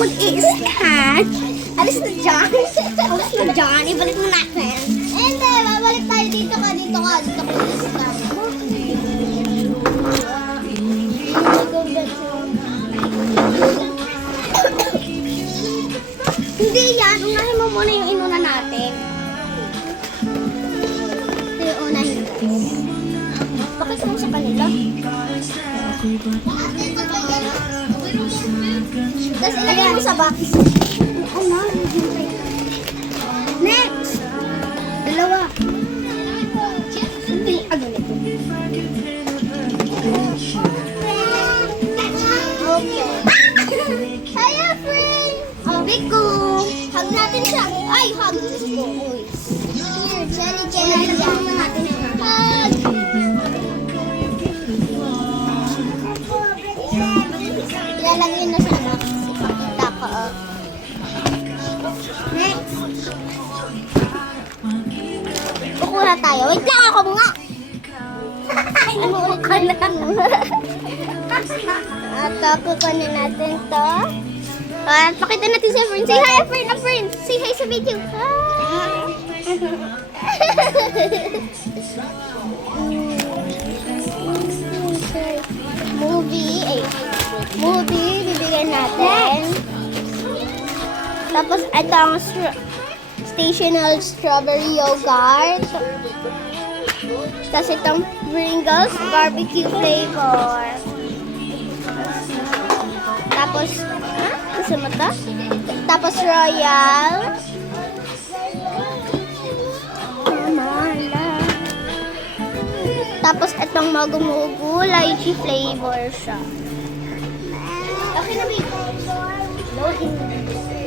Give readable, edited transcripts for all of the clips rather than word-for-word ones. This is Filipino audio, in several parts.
Food is cat. Alis na dyan. Alis na dyan. Ibalik mo natin. Hindi, babalik tayo dito ka. Dito ka is cat. Hindi yan. Unahin mo muna yung inuna natin. Ito yung unahin ko. Pakita mo sa kanila. Tapos ilagay mo sa box. Ano? Next! Dalawa. Hindi. Ganito. Okay. Hiya, friend! Oh, Biku! Hug natin siya. Ay, hug. Uy. Here, jelly, jelly. Hug natin siya. Hug! Ilalagay na sa box. Ipakita ko. Oh. Next! Kukuha tayo. Wait lang ako nga. Ano ulit ka na? Ito, kukunin natin to. Pakita natin sa friend. Say hi, friend. Say hi sa video. Movie, bibigyan natin. Tapos, ito ang stational strawberry yogurt. Tapos, itong Pringles barbecue flavor. Tapos, gusto mo to? Tapos, royal. Tapos, itong magu-mugu, lychee flavor siya. Okay na, Biku.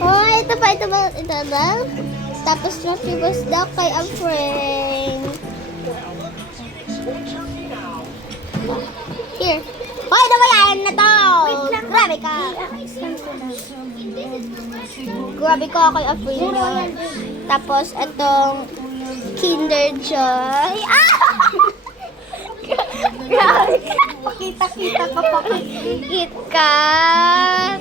Oh, ito ba? Tapos, Rafibos daw kay ang friend. Here. Hoy, nawalaan na to! Grabe ka! Grabe ka kay a friend yun. Tapos, itong Kinder Joy. Ah! Grabe ka! Pakita-kita pa pa. KitKat.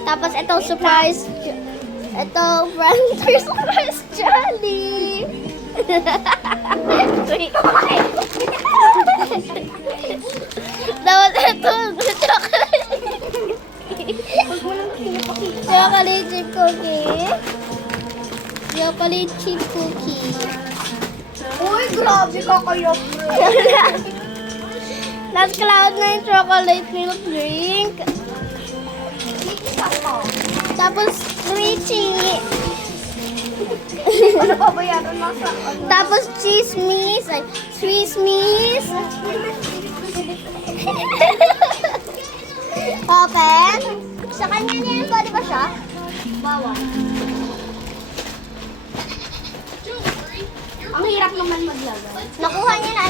Tapos itong surprise, itong Frontier surprise Jolly. Tapos itong chocolate chip cookie. Chocolate chip cookie. Uy, grabe ka kayo, Last Cloud9 chocolate milk drink. Tapos Richie. Ano pa ba yan? Tapos chismis. Ay, chismis. Open. Sa kanya niya, pwede ba siya? Bawang. Ang hirap naman maglagay. Nakuha niya na.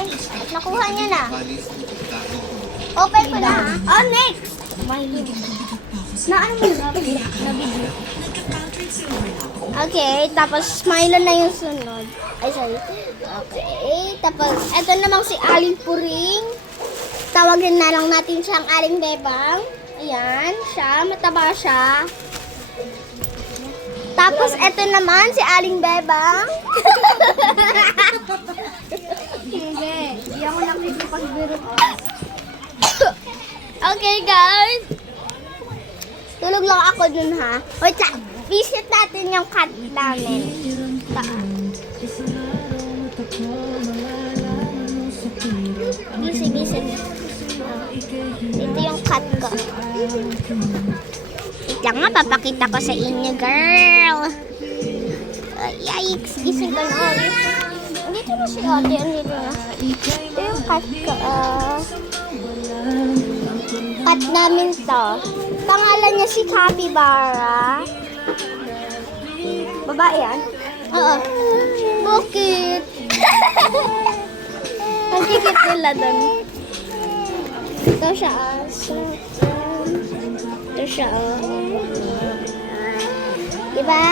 Nakuha niya na. Open ko na. Oh, next! Na ano mo na? Okay, tapos smile na yung sunod. Ay, sorry. Okay, tapos eto namang si Aling Puring. Tawagin na lang natin siyang Aling Bebang. Ayan, siya. Mataba siya. Tapos eto naman si Aling Bebang. Hindi. Hindi ako nakikipagbiro. Okay, guys. Tulog lang ako dun, ha? Wait lang. Visit natin yung cat namin. Busy. Ito yung cat ko. Wait lang nga, papakita ko sa inyo, girl. Yikes, gising ka na. Andito na si ate, andito na. Ito yung cat ko. Cat namin to. Pangalan niya si Capybara. Babae yan? Oo. Bakit? Ang kikit nila doon. Ito siya. Ito siya. Diba?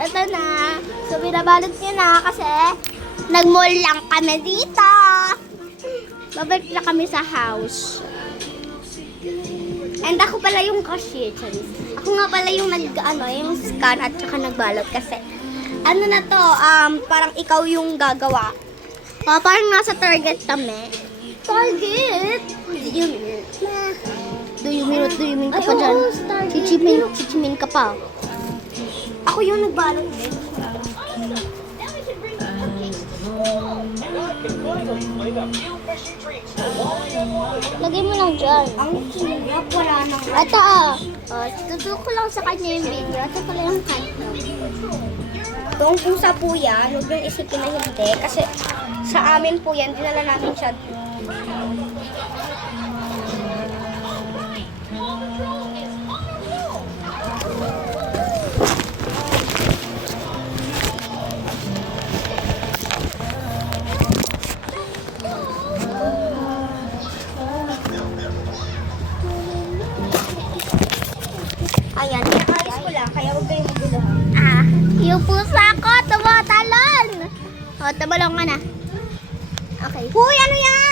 Ito na. So, binabalot niya na kasi nag-mall lang kami dito. babalik na kami sa house. And ako pala yung cashier, Charis. Ako nga pala yung yung scan at saka nagbalot kasi ano na to, parang ikaw yung gagawa. Parang nasa Target kami. Target? Do you mean ka pa dyan? Chichimin ka pa. Ako yung nagbalot din. Lagay mo lang dyan. Ang hirap, wala nang... Ito tuturo ko lang sa kanya yung video. Ito pala yung kanya. Kung pusa po yan, huwag yung isipin na hindi. Kasi sa amin po yan, dinala namin siya. Ayan, pinakalis ko lang, kaya huwag kayong magulo. Yung pusa ko, tumatalon. O, tumalong ka na. Okay. Huy, ano yan?